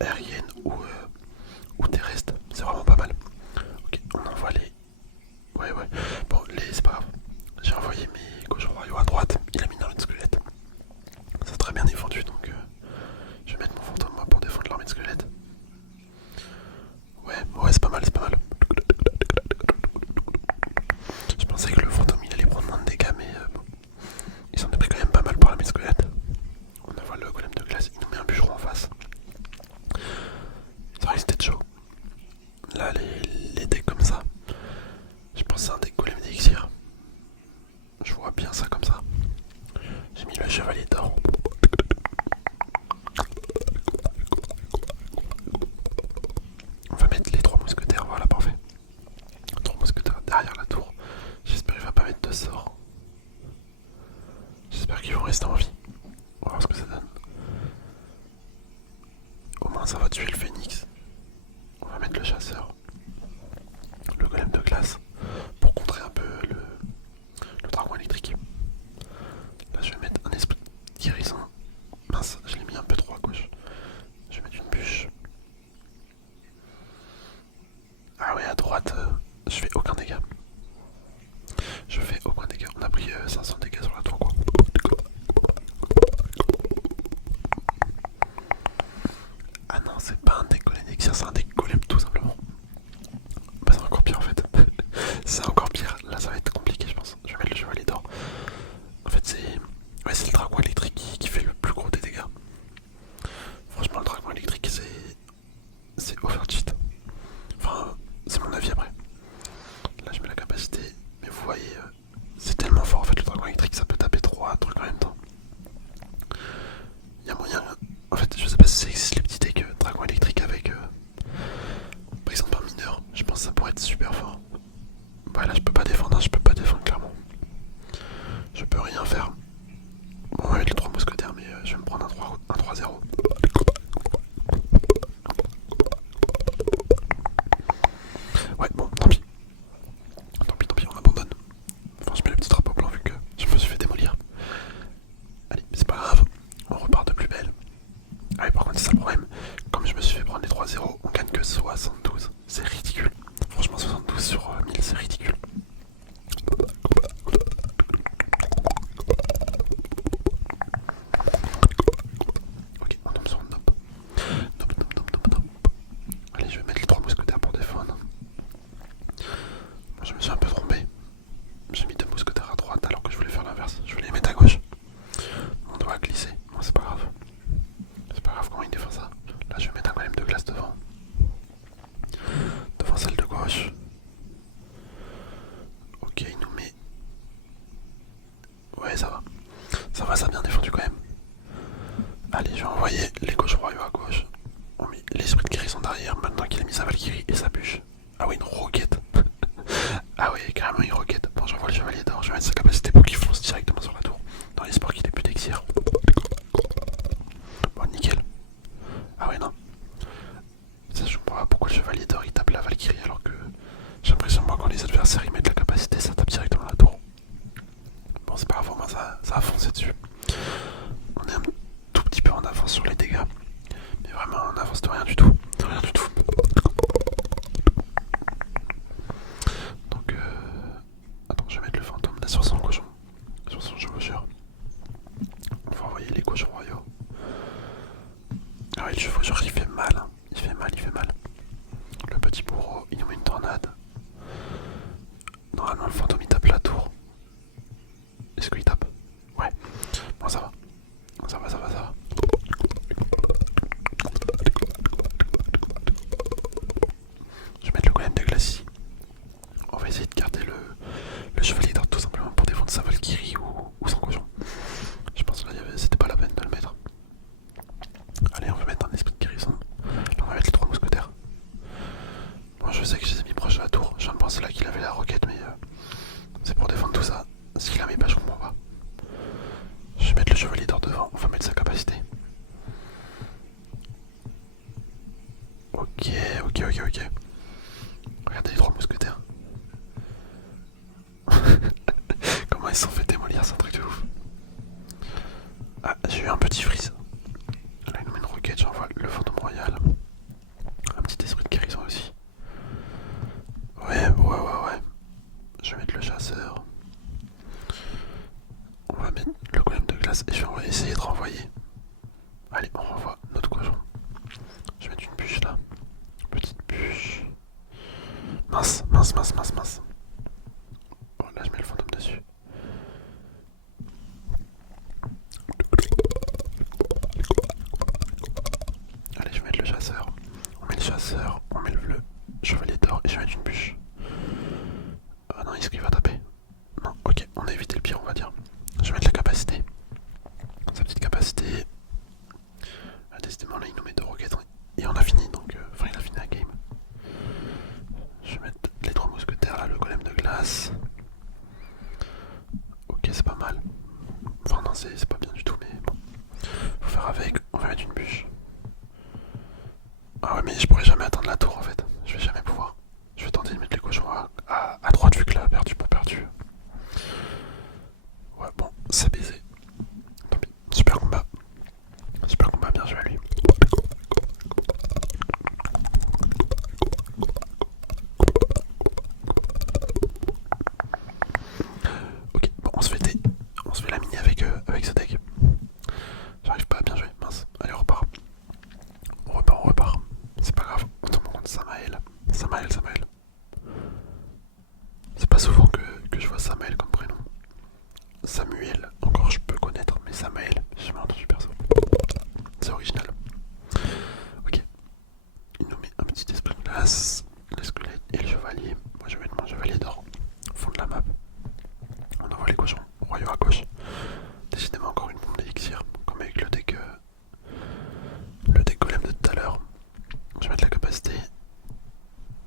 aérienne ou terrestre. C'est vraiment pas mal. Ok, on envoie les... Ouais, ouais. Bon, c'est pas grave. J'ai envoyé mes cochons royaux à droite. Il a mis dans une squelette. Ça a très bien défendu, donc je vais mettre mon fantôme moi pour défendre l'armée de squelettes. Ouais, ouais, c'est pas mal, c'est pas mal. Je pensais que le fantôme il allait prendre moins de dégâts, mais bon, il s'en est pris quand même pas mal par l'armée de squelettes. On envoie le golem de glace, il nous met un bûcheron en face. Ça risque d'être chaud. Là, les decks comme ça, je pense que c'est un deck golem d'élixir. Je vois bien ça comme ça. J'ai mis le chevalier d'or. On va mettre les trois mousquetaires, voilà, parfait. Trois mousquetaires derrière la tour. J'espère qu'il va pas mettre de sort. J'espère qu'ils vont rester en vie. On va voir ce que ça donne. Au moins ça va tuer le phénix. On va mettre le chasseur. Le golem de glace. Pour contrer un peu le dragon électrique. Là je vais mettre un esprit de guérison. Mince, je l'ai mis un peu trop à gauche. Je vais mettre une bûche. Ah ouais, à droite, je fais aucun dégât. Je fais aucun dégât. On a pris 500 dégâts sur la tour quoi. Ah non, c'est pas un deck golem d'élixir, c'est un deck golem tout simplement. Bah c'est encore pire en fait. C'est encore pire. Là ça va être compliqué je pense. Je vais mettre le chevalier d'or. En fait c'est... Ouais, c'est le dragon électrique qui fait le plus gros des dégâts. Franchement le dragon électrique c'est overcheat. Enfin c'est mon avis après. Là je mets la capacité. Mais vous voyez c'est tellement fort en fait le dragon électrique, ça peut taper 3 trucs en même temps. Il y a moyen... En fait je sais pas si ça existe les petits decks dragon électrique avec... par exemple un mineur. Je pense que ça pourrait être super fort. Ouais là je peux pas défendre, hein, je peux pas défendre clairement. Je peux rien faire. Bon, on va mettre les 3 mousquetaires, mais je vais me prendre un 3-0. Ouais, bon, tant pis. Tant pis, tant pis, on abandonne. Enfin, je mets le petit drapeau blanc vu que je me suis fait démolir. Allez, c'est pas grave, on repart de plus belle. Ah oui, par contre, c'est ça le problème. Comme je me suis fait prendre les 3-0, on gagne que 72. C'est ridicule. Franchement, 72 sur 1000, c'est ridicule. Ok, on tombe sur un nope. Nope, nope, nope, nope, nope. Allez, je vais mettre les 3 mousquetaires pour défendre. Bon, je me suis un peu trompé. J'ai mis 2 mousquetaires à droite alors que je voulais faire l'inverse. Je voulais les mettre à gauche. On doit glisser. Bon, c'est pas grave. C'est pas grave comment il défend ça. Là, je vais mettre un golem de glace devant. Devant celle de gauche. Ok, il nous met... Ouais, ça va. Ça va, ça a bien défendu quand même. Allez, je vais envoyer les cochons royaux à gauche. On met l'esprit de guérison derrière maintenant qu'il a mis sa Valkyrie et sa bûche. Ah oui, une roquette. Ah oui, carrément une roquette. Bon, j'envoie le chevalier d'or. Je vais mettre sa capacité pour qu'il fonce directement sur la tour. Dans l'espoir qu'il ait plus d'exir. Bon, nickel. Ah ouais, non. Ça, je comprends pas pourquoi le chevalier d'or il tape la Valkyrie alors que j'ai l'impression moi quand les adversaires ils mettent la capacité, ça tape directement la tour. Bon, c'est pas grave, au moins ça a foncé dessus. On est un tout petit peu en avance sur les dégâts. Mais vraiment en avance de rien du tout. De rien du tout. Donc attends, je vais mettre le fantôme là sur son cochon. Sur son chevaucheur. On va envoyer les cochons royaux. Ah oui, le chevaucheur il fait mal. Hein. Il fait mal, il fait mal. Le petit bourreau, il nous met une tornade. Normalement le fantôme il tape la tour. Est-ce qu'il tape? Ouais. Bon ça va. Ça va, ça va, ça va. Je vais mettre le golem de glace ici. On va essayer de garder le chevalier d'or tout simplement pour défendre sa Valkyrie ou son cochon. Je pense que là c'était pas la peine de le mettre. Allez, on va mettre un esprit de guérison. Là on va mettre les 3 mousquetaires. Bon, je sais que je les ai mis proches de la tour. Je viens de penser là qu'il avait la roquette, mais c'est pour défendre tout ça. Ce qu'il a mis pas, je comprends pas. Je vais mettre le chevalier d'or devant. On va mettre sa capacité. Ok, ok, ok, ok. Regardez les 3 mousquetaires. Comment ils se sont fait démolir, c'est un truc de ouf. Ah, j'ai eu un petit freeze. Là, il nous met une roquette, j'envoie le fantôme royal. chasseur, on met le chevalier d'or et je vais mettre une bûche. Ah non, est-ce qu'il va taper? Non, ok, on a évité le pire, on va dire. Je vais mettre la capacité. Sa petite capacité. Ah, décidément, là, il nous met 2 roquettes et on a fini, donc. Enfin, il a fini la game. Je vais mettre les 3 mousquetaires là, le golem de glace. Ok, c'est pas mal. Enfin, non, c'est pas bien du tout, mais bon. Faut faire avec, on va mettre une bûche. Ah ouais, mais je pourrais jamais atteindre la tour en fait. Je vais jamais pouvoir. Je vais tenter de mettre les cochons à droite vu que là, perdu pour perdu. Ouais, bon, c'est baisé. Tant pis. Super combat. Super combat, bien joué à lui. Ok, bon, on se fait la mini avec ce deck. J'arrive pas à bien jouer, mince. Allez, on repart. On repart. C'est pas grave, on tombe contre Samael. Samael. C'est pas souvent que je vois Samael comme prénom. Samuel, encore je peux connaître, mais Samael, j'ai jamais entendu perso. C'est original. Ok, il nous met un petit esprit de glace, les squelettes et le chevalier. Moi je vais mettre mon chevalier d'or au fond de la map. On envoie les cochons royaux à gauche. Décidément encore une bombe d'élixir, comme avec le deck golem de tout à l'heure. Je vais mettre la capacité.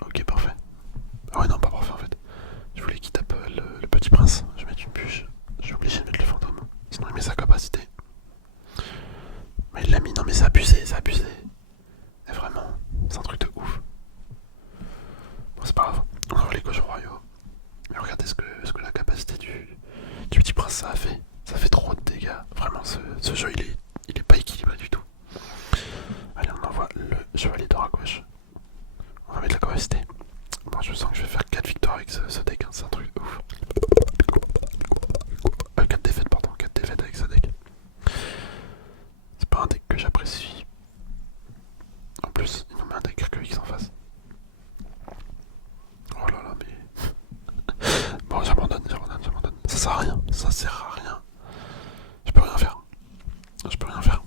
Ok, parfait. Ah ouais, non, pas parfait en fait. Je voulais qu'il tape le petit prince. Je vais mettre une bûche. Je suis obligé de mettre le fantôme. Sinon il met sa capacité. Mais il l'a mis, non mais c'est abusé, c'est abusé. Et vraiment, c'est un truc de ouf. Bon, c'est pas grave, on envoie les cochons royaux. Mais regardez ce que la capacité du petit prince ça a fait. Ça fait trop de dégâts. Vraiment, ce jeu il est pas équilibré du tout. Allez, on envoie le chevalier d'or à gauche. On va mettre la capacité. Bon, je sens que je vais faire 4 victoires avec ce deck, hein. C'est un truc de ouf. 4 défaites, pardon, 4 défaites avec ce deck. C'est pas un deck que j'apprécie. En plus, il nous met un deck Kirkevix en face. Oh là là, mais. Bon, j'abandonne. Ça sert à rien, ça sert à rien. Je peux rien faire.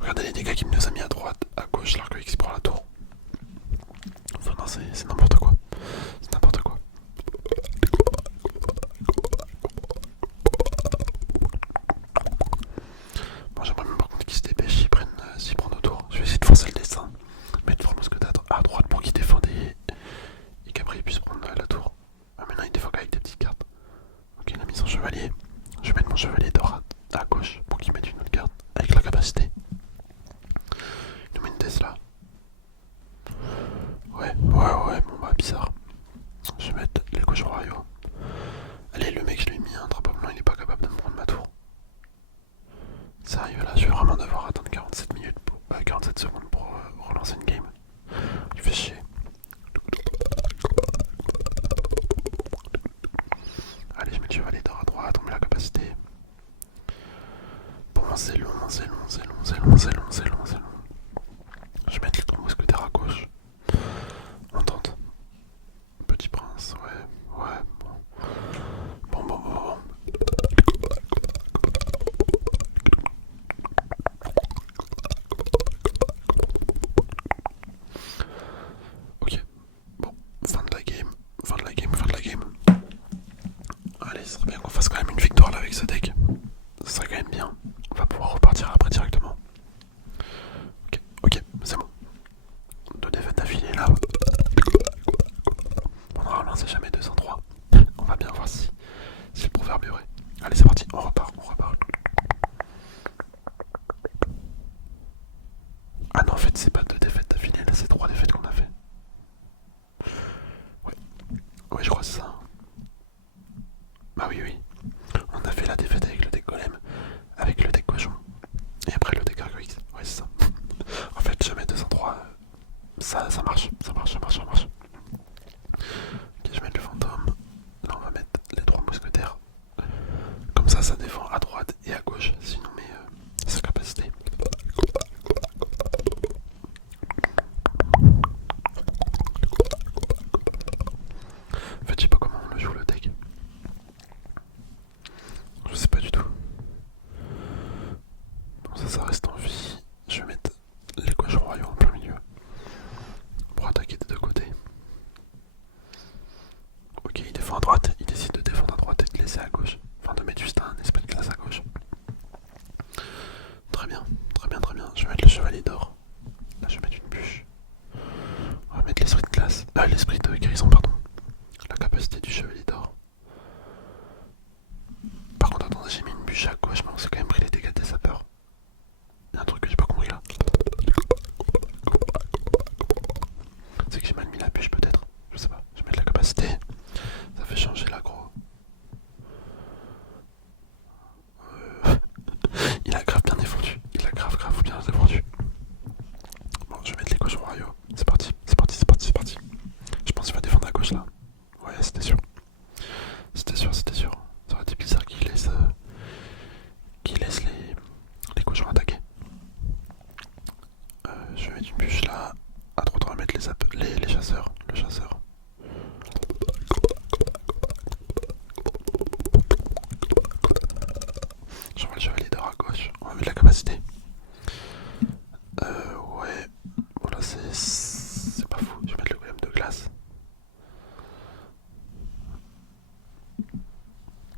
Regardez les dégâts qu'il nous a mis à droite, à gauche, l'Arc-X prend la tour. Enfin, non, c'est n'importe quoi. C'est n'importe quoi. Bon, j'aimerais même par contre qu'ils se dépêchent s'ils prennent nos tours. Je vais essayer de forcer le dessin. Mettre 3 mousquetaires à droite pour qu'ils défendent et qu'après ils puissent prendre la tour. Ah, maintenant il défend avec des petites cartes. Ok, il a mis son chevalier. Je vais mettre mon chevalier d'or à gauche pour qu'il mette une autre carte avec la capacité. Il nous met une Tesla. Ouais, bon bah bizarre. Je vais mettre les cochons royaux. Allez, le mec, je lui ai mis un drapeau blanc, il est pas capable de me prendre ma tour. Sérieux là, je vais vraiment devoir attendre 47 minutes 47 secondes pour relancer une game. Il fait chier. Allez, je mets le chevalier d'or à droite, on met la capacité. Bon, c'est long. Je vais mettre les 3 mousquetaires à gauche. On tente. Petit prince, ouais, bon. Ok, bon, fin de la game. Allez, ce serait bien qu'on fasse quand même une victoire là avec ce deck. Ce serait quand même bien. On va pouvoir repartir après directement. Ok, c'est bon. 2 défaites d'affilée là. Bon, normalement c'est jamais 203. On va bien voir si le proverbe est vrai. Allez, c'est parti, on repart. Ah non, en fait, c'est pas 2 défaites d'affilée, là, c'est 3 défaites qu'on a fait. Ouais, je crois que c'est ça. Bah oui. On a fait la défaite avec le deck golem, avec le deck cochon, et après le deck Arcoix. Ouais, c'est ça. En fait, jamais 203, ça marche. Ok, je vais mettre le fantôme. Là, on va mettre les 3 mousquetaires. Comme ça défend à droite et à gauche, sinon met sa capacité. En fait, je sais pas comment on le joue le deck. Je sais pas du tout. Bon, ça reste en vie. Je vais mettre les cochons royaux en plein milieu. L'esprit de guérison, pardon. La capacité du chevalier d'or. Par contre, attendez, j'ai mis une bûche à gauche, mais on s'est quand même pris les dégâts des sapeurs. Y'a un truc que j'ai pas compris là. C'est que j'ai mal mis la bûche peut-être. Je sais pas. Je vais mettre la capacité. Ça fait changer l'aggro. Il a grave bien défendu. Il a grave bien défendu. Bon, je vais mettre les cochons royaux. C'est parti, c'est parti, c'est parti, c'est parti. Je pense qu'il va défendre à gauche là. Ouais, c'était sûr. C'était sûr, c'était sûr. Ça aurait été bizarre qu'il laisse les cochons attaquer. Je vais mettre une bûche là. À droite, on va mettre les chasseurs. Le chasseur. J'envoie le chevalier d'or à gauche. On va mettre la capacité. Ouais. Bon là c'est pas fou. Je vais mettre le golem de glace.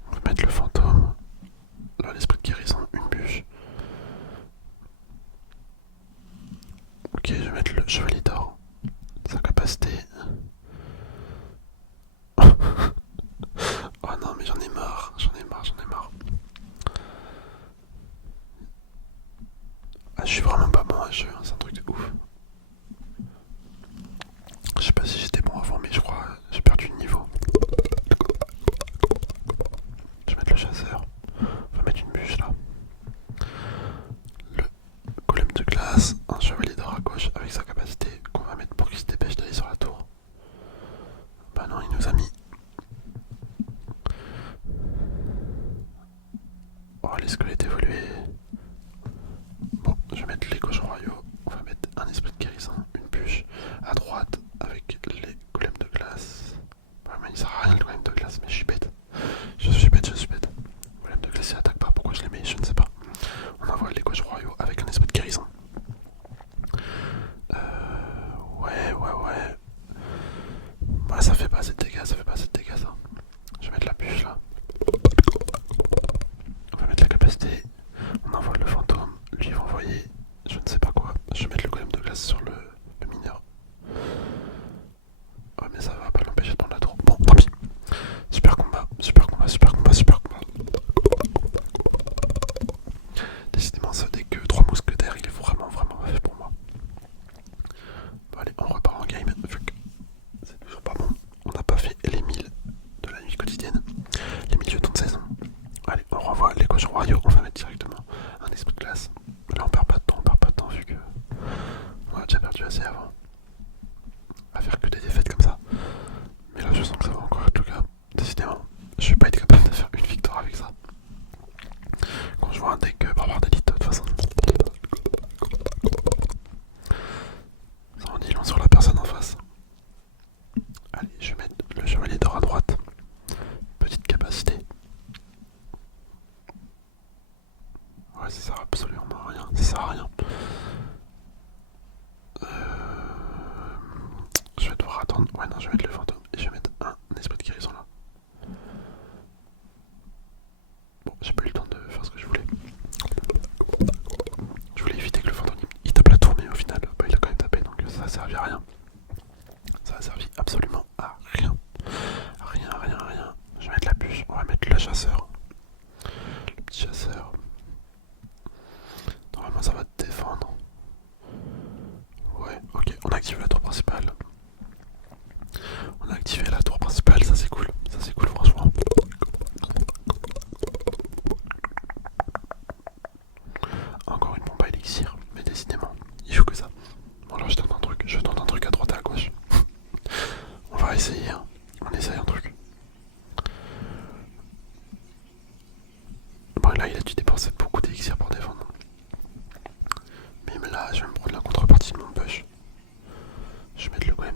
On va mettre le fantôme. Là l'esprit de guérison. Une bûche. Ok, je vais mettre le chevalier d'or. Sa capacité. Oh non mais j'en ai marre. J'en ai marre, j'en ai marre. Ah, je suis vraiment pas bon à ce jeu, hein, c'est un truc de ouf. Je sais pas si j'étais bon avant, mais je crois que j'ai perdu de niveau. Je vais mettre le chasseur. On va mettre une bûche là. Le golem de glace, un chevalier d'or à gauche avec sa capacité qu'on va mettre pour qu'il se dépêche d'aller sur la tour. Bah non, il nous a mis. Oh, les squelettes évolués. Bon, je vais mettre les cochons royaux. On va mettre un esprit de guérison, une bûche à droite avec les golems de glace. Ouais, mais il sert à rien le golem de glace, mais je suis bête. Je suis bête, je suis bête. Le golem de glace il attaque pas, pourquoi je les mets, je ne sais pas. On envoie les cochons royaux avec un esprit de guérison. Ouais. Ouais, ça fait pas assez de dégâts, ça. Je vais mettre la bûche là. On va mettre la capacité. On envoie le fantôme. Lui il va envoyer je ne sais pas quoi. Je vais mettre le golem de glace sur le mineur. Ouais mais ça va pas l'empêcher de prendre la tour. Bon tant pis. Super combat. Décidément ce n'est que 3 mousquetaires, il est vraiment pas fait pour moi. Bon allez, on repart en game, vu que c'est toujours pas bon. On n'a pas fait les 1000 de la nuit quotidienne, les 1000 jetons de saison. Allez, on renvoie les cochons royaux, on va mettre directement un esprit de glace. Là on perd pas de temps vu que on a déjà perdu assez avant. À faire que des défaites comme ça. Mais là je sens que ça va encore être le cas. Décidément, je vais pas être capable de faire une victoire avec ça. Quand je vois un deck barbare d'élite, de toute façon, ça en dit long sur la personne en face. Allez, je vais mettre le chevalier d'or à droite. Petite capacité. Ouais, ça sert absolument à rien. Ça sert à rien. Je vais devoir attendre. Ouais, non, je vais mettre le fantôme et je vais mettre un esprit de guérison là. Bon, j'ai pas eu le temps de faire ce que je voulais. Je voulais éviter que le fantôme il tape la tour, mais au final, bah, il a quand même tapé, donc ça a servi à rien. Ça a servi absolument à rien. Rien. Je vais mettre la bûche, on va mettre le chasseur. Le petit chasseur. Normalement ça va te défendre. Ouais, ok, on active la tour principale. On a activé la tour principale, ça c'est cool franchement. Encore une bombe à élixir, mais décidément, il joue que ça. Bon alors je tente un truc à droite et à gauche. On va essayer, hein. On essaye un truc. Bon là il a dû dépenser beaucoup d'élixir pour défendre. Mais là je vais me prendre la contrepartie de mon push. Je vais mettre le golem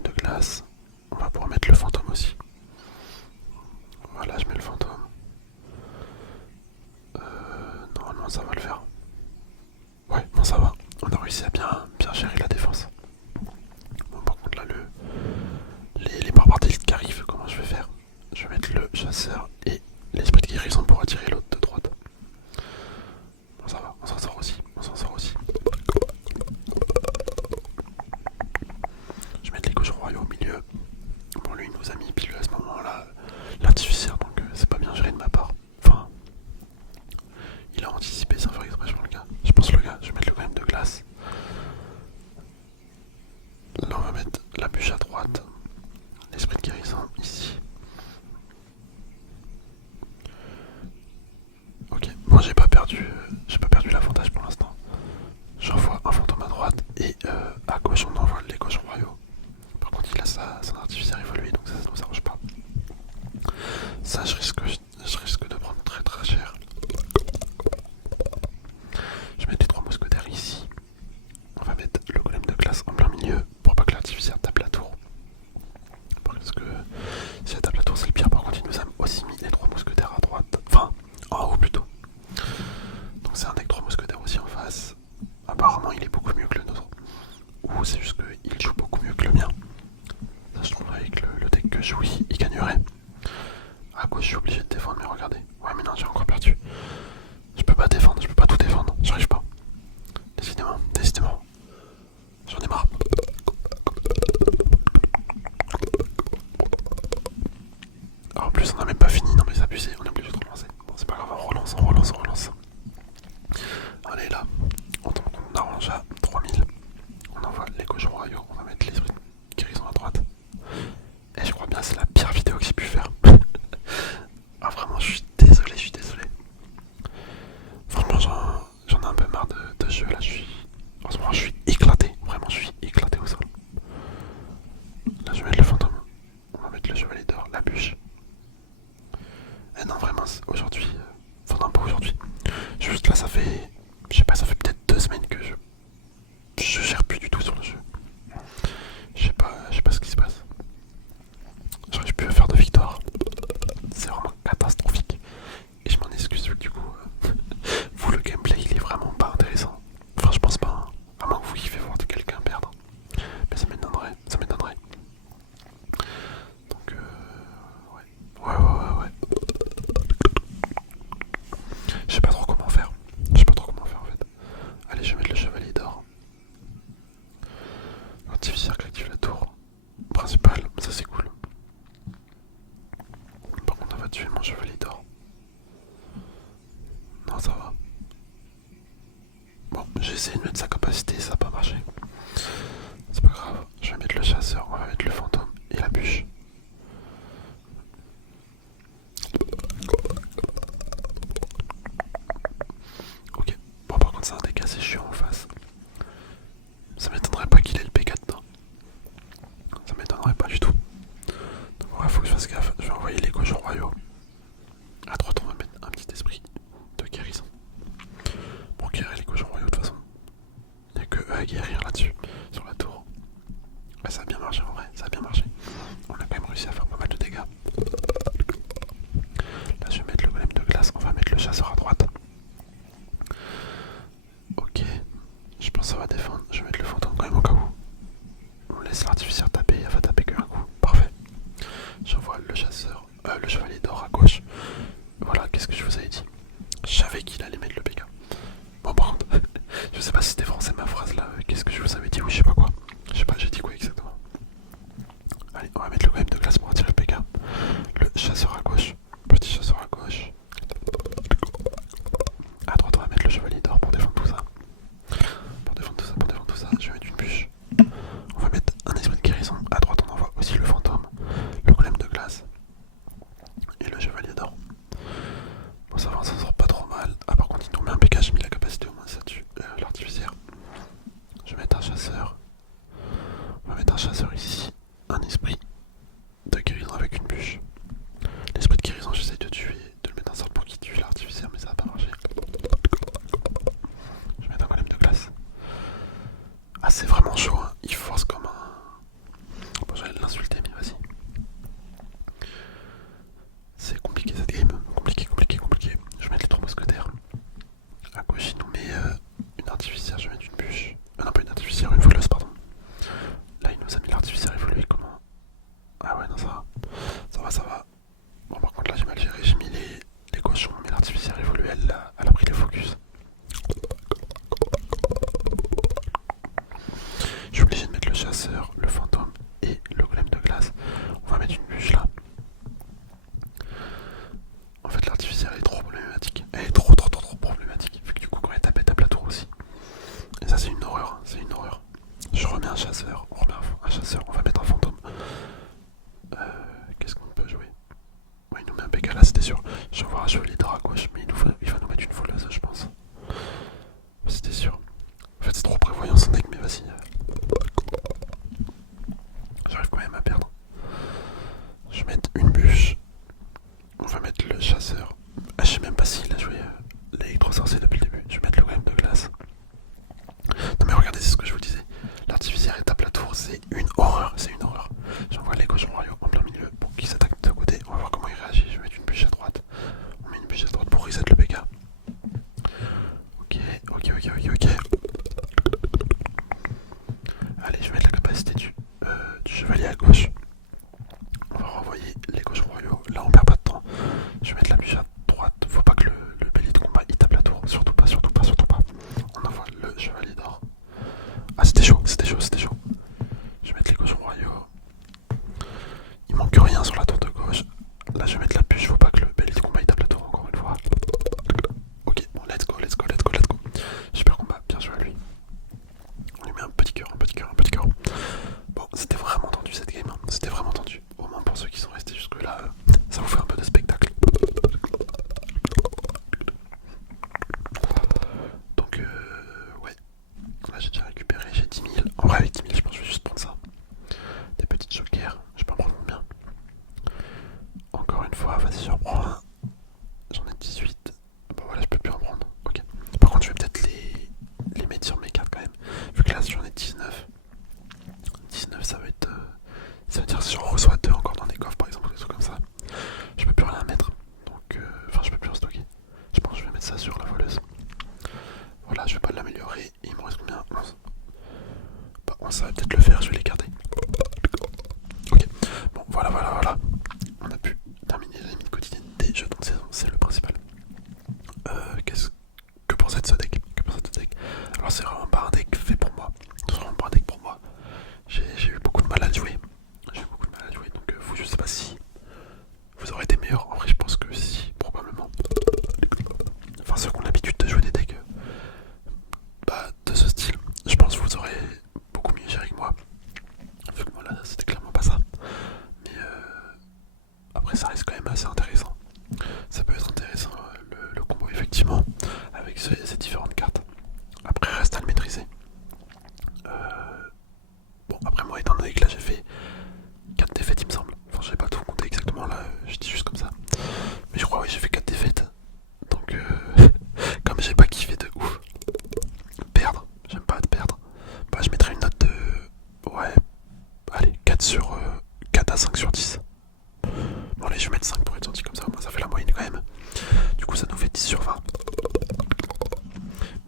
son artificière évolué, donc ça nous arrange pas. Ça, je risque de prendre très très cher. Je vais mettre les 3 mousquetaires ici. On va mettre le golem de glace en plein milieu pour pas que l'artificière tape la tour. Parce que si elle tape la tour, c'est le pire. Par contre, il nous a aussi mis les 3 mousquetaires à droite. Enfin, en haut plutôt. Donc c'est un deck 3 mousquetaires aussi en face. Apparemment, il est beaucoup mieux que le nôtre. Ou c'est juste qu'il joue beaucoup mieux que le mien. Ça, je trouve avec le deck que je joue, il gagnerait. À gauche, je suis obligé de défendre, mais regardez. Ouais, mais non, j'ai encore perdu. Je peux pas défendre, je peux pas tout défendre. J'arrive pas. Décidément. J'en ai marre. Alors, en plus, on a même pas fini. Non, mais c'est abusé. On est obligé de relancer. Bon, c'est pas grave, on relance. Allez, là. On arrange à 3000. On envoie les cochons royaux. On va mettre l'esprit de guérison à droite. Et je crois bien que c'est la pire vidéo que j'ai pu faire. Ah, vraiment, je suis désolé. Franchement, j'en ai un peu marre de ce jeu là. En ce moment, je suis éclaté. Vraiment, je suis éclaté au sol. Là, je vais mettre le fantôme. On va mettre le chevalier d'or, la bûche. Et non, vraiment, aujourd'hui. Enfin, non, pas aujourd'hui. Juste là, ça fait. Je sais pas, ça fait peut-être 2 semaines que je gère plus du tout sur le jeu. Je sais pas ce qui se passe. J'arrive plus à faire de victoire. C'est vraiment catastrophique. Et je m'en excuse du coup. Vous, le gameplay, il est vraiment pas intéressant. Enfin, je pense pas. Hein. À moins que vous kiffez voir quelqu'un perdre. Mais ça m'étonnerait. Donc, ouais. Je sais pas trop comment faire. En fait. Allez, je vais mettre le chevalier d'or. L'artificière qui active la tour principale, ça c'est cool. Par contre, on va tuer mon chevalier d'or. Non, ça va. Bon, j'ai essayé de mettre sa capacité, ça n'a pas marché. C'est pas grave, je vais mettre le chasseur, on va mettre le fantôme et la bûche. Ok, bon par contre c'est un deck assez chiant en face. Ça m'étonnerait pas qu'il ait le P4 dedans. Ça m'étonnerait pas du tout. Donc ouais, faut que je fasse gaffe, je vais envoyer les cochons royaux. À droite on va mettre un petit esprit de guérison. Pour guérir les cochons royaux de toute façon. Il n'y a que eux à guérir là-dessus, sur la tour. Ouais, ça a bien marché en vrai, ça a bien marché. On a quand même réussi à faire pas mal de dégâts. Là je vais mettre le golem de glace, on va mettre le chasseur à droite. Ok, je pense que ça va défendre. Je vais mettre le fantôme quand même au cas où. On laisse l'artificière taper, elle va taper qu'un coup. Parfait. J'envoie le chasseur, le chevalier d'or à gauche. Voilà, qu'est-ce que je vous avais dit? Je savais qu'il allait mettre le PK. Bon, par contre, je sais pas si c'était français ma phrase là. Qu'est-ce que je vous avais dit? Oui, je sais pas quoi. Je sais pas, j'ai dit quoi exactement. Allez, on va mettre le golem de glace pour attirer le PK. Le chasseur à gauche. Petit chasseur à gauche. À droite, on va mettre le chevalier d'or pour défendre tout ça. Je vais mettre une bûche. On va mettre un esprit de guérison. À droite, on envoie aussi le fantôme, le golem de glace et le chevalier d'or. Bon, ça va, ça sort pas trop mal. Ah, par contre, il nous met un PK, j'ai mis la capacité au moins, ça tue l'artificière. Je vais mettre un chasseur. On va mettre un chasseur ici. Un esprit de guérison avec une bûche. L'esprit de guérison, j'essaie de le mettre en sorte pour qu'il tue l'artificière, mais ça va pas marcher. Je vais mettre un golem de glace. Ah, c'est vraiment chaud, hein. Il force comme un. Bon, j'allais l'insulter, mais vas-y. C'est compliqué cette game. Compliqué. Je vais mettre les 3 mousquetaires. À gauche, il nous met une artificière. Je vais mettre une bûche. Non, pas une artificière, une voleuse, pardon. Là, il nous a mis l'artificière évolué. Comment? Ah ouais, non, ça va. Bon, par contre, là, j'ai mal géré. J'ai mis les cochons, mais l'artificière évoluée, elle a pris les focus. Je suis obligé de mettre le chasseur, le fantôme et le golem de glace. On va mettre une bûche là. En fait, l'artificière est trop problématique. Elle est trop problématique. Fait que du coup, quand elle tape la tour aussi. Et ça, c'est une horreur. Je remets un chasseur. On remet un chasseur. On va mettre un fantôme. Qu'est-ce qu'on peut jouer? Ouais, il nous met un PK là, c'était sûr. Je vais voir un chevalier d'or à gauche, mais il va nous mettre une voleuse, je pense. C'était sûr. En fait, c'est trop prévoyant son deck, mais vas-y. J'arrive quand même à perdre. c'est une horreur, c'est une horreur. J'envoie les cochons royaux en plein milieu pour qu'ils s'attaquent de côté. On va voir comment il réagit. Je vais mettre une bûche à droite. On met une bûche à droite pour reset le PK. Ok, ok, ok, ok, ok. Allez, je vais mettre la capacité du chevalier à gauche. On va renvoyer les cochons royaux. Là, on perd pas de temps. Je vais mettre la bûche à droite. Faut pas que le bélier de combat il tape la tour. Surtout pas, surtout pas, surtout pas. On envoie le chevalier d'or. Ah, c'était chaud, c'était chaud, c'était chaud. Je vais mettre les cochons royaux. Il manque rien sur la tour de gauche. Là, je vais mettre la bûche. Faut pas que le bélier de combat il tape la tour encore une fois. Ok, bon, let's go, let's go, let's go, let's go. Super combat, bien joué à lui. On lui met un petit cœur, un petit cœur, un petit cœur. Bon, c'était vraiment tendu cette game, hein. C'était vraiment tendu. Au moins pour ceux qui sont restés jusque là, ça vous fait un peu de spectacle. Donc, ouais. Là, j'ai déjà récupéré, j'ai 10 000. En vrai, avec 10 000, je pense que je vais juste prendre ça. Des petites jokers, je peux en prendre combien? Encore une fois, vas-y, j'en prends un. J'en ai 18. Bon, voilà, je peux plus en prendre. Ok. Par contre, je vais peut-être les mettre sur mes cartes quand même. Vu que là, j'en ai 19. 19, ça va être. Ça veut dire si j'en reçois 2 encore dans des coffres, par exemple, des trucs comme ça. Je peux plus rien mettre. Donc, enfin, je peux plus en stocker. Je pense que je vais mettre ça sur la voleuse. Voilà, je vais pas l'améliorer. Il me reste combien? 11. Bah, 11, ça va peut-être le faire, je vais les garder. Ok. Bon, voilà, voilà, voilà. On a pu terminer la limite quotidienne des jetons de saison, c'est le principal. Qu'est-ce que pour cette deck? Que pour cette deck? Alors, c'est vraiment pas un deck fait pour moi. C'est vraiment pas un deck pour moi. J'ai eu beaucoup de mal à le jouer. J'ai eu beaucoup de mal à le jouer, donc vous, je sais pas si vous aurez été meilleurs. En vrai, je pense que si, probablement. Enfin, ceux qui ont l'habitude de jouer des decks de ce style, je pense que vous aurez beaucoup mieux géré que moi. Vu que moi, là, c'était clairement pas ça. Mais après, ça reste quand même assez intéressant. Ça peut être intéressant, le combo, effectivement, avec ces différentes cartes. Après, reste à le maîtriser. Bon, après, moi, étant donné que là, j'ai fait 4 défaites, il me semble. Enfin, je vais pas tout compter exactement, là, je dis juste comme ça. Mais je crois, oui, j'ai fait 4 défaites. Donc, comme j'ai pas kiffé de ouf, perdre, j'aime pas de perdre, bah, je mettrais une note de. Ouais, allez, 4 sur. 4 à 5 sur 10. Bon, allez, je vais mettre 5 pour être gentil, comme ça, moi, ça fait la moyenne quand même. Du coup, ça nous fait 10 sur 20.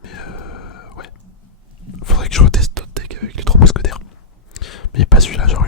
Mais, ouais. Faudrait que je reteste d'autres decks avec les 3 mousquetaires. Mais pas celui-là, genre